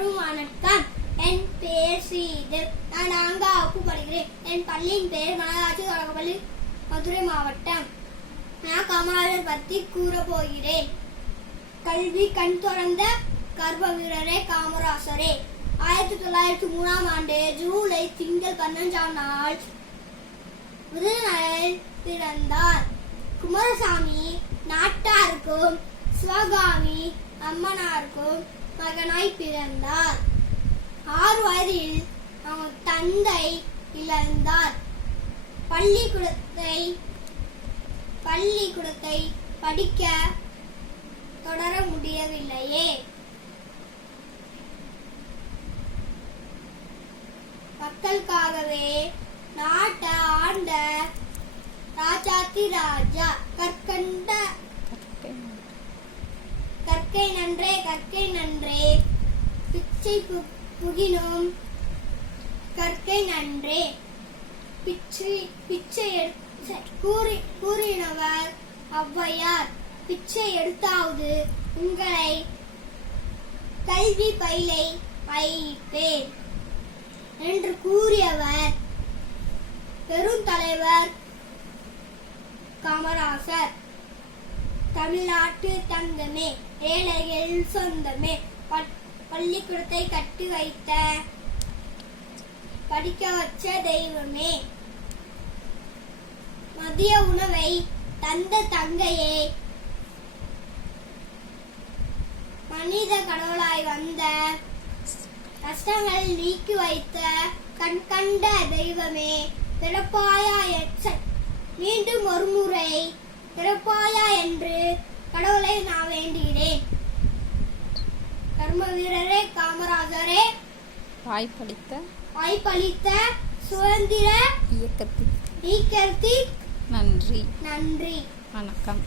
வணக்கம். என் பெயர் ஸ்ரீதேவ். நான் 4ஆம் வகுப்பு படிக்கிறேன். என் பள்ளியின் பெயர் மனராட்சி தொடக்கப்பள்ளி, மதுரை மாவட்டம். நான் காமராஜர் பற்றி கூற போகிறேன். கல்வி கண் திறந்த கர்ம வீரரே காமராசரே. 1903ஆம் ஆண்டு ஜூலை திங்கள் 15ஆம் நாள் முதல் பிறந்தார். குமாரசாமி நாட்டாருக்கும் சிவகாமி அம்மனாருக்கும் மகனாய் பிறந்தார். 6 வயதில் அவர் தந்தை இழந்தார். பள்ளிக்கூடத்தை படிக்க தொடர முடியவில்லையே. மக்களுக்காகவே நாட்டை ஆண்ட ராஜாதி ராஜா கற்கை நன்றே பிச்சை புகினும் கற்கை நன்றே பிச்சை கூறினவர் ஔவையார். பிச்சை எடுத்தாவது உங்களை கல்வி பயிலை வைப்பேன் என்று கூறியவர் பெருந்தலைவர் காமராசர். தமிழ்நாட்டு தங்கமே, ஏழைகள் சொந்தமே, பள்ளிக்கூடத்தை கட்டி வைத்த படிக்க வச்ச தெய்வமே, மதிய உணவை தந்த தங்கையே, மனித கடவுளாய் வந்த கஷ்டங்கள் நீக்கி வைத்த கண் கண்ட தெய்வமே, பிறப்பாயா மீண்டும் ஒரு முறை பிறப்பாயா என்று கடவுளை நான் வேண்டுகிறேன். கர்ம வீரரே காமராஜரே, வாய்ப்பளித்த சுதந்திர இயக்கத்தில் நன்றி. வணக்கம்.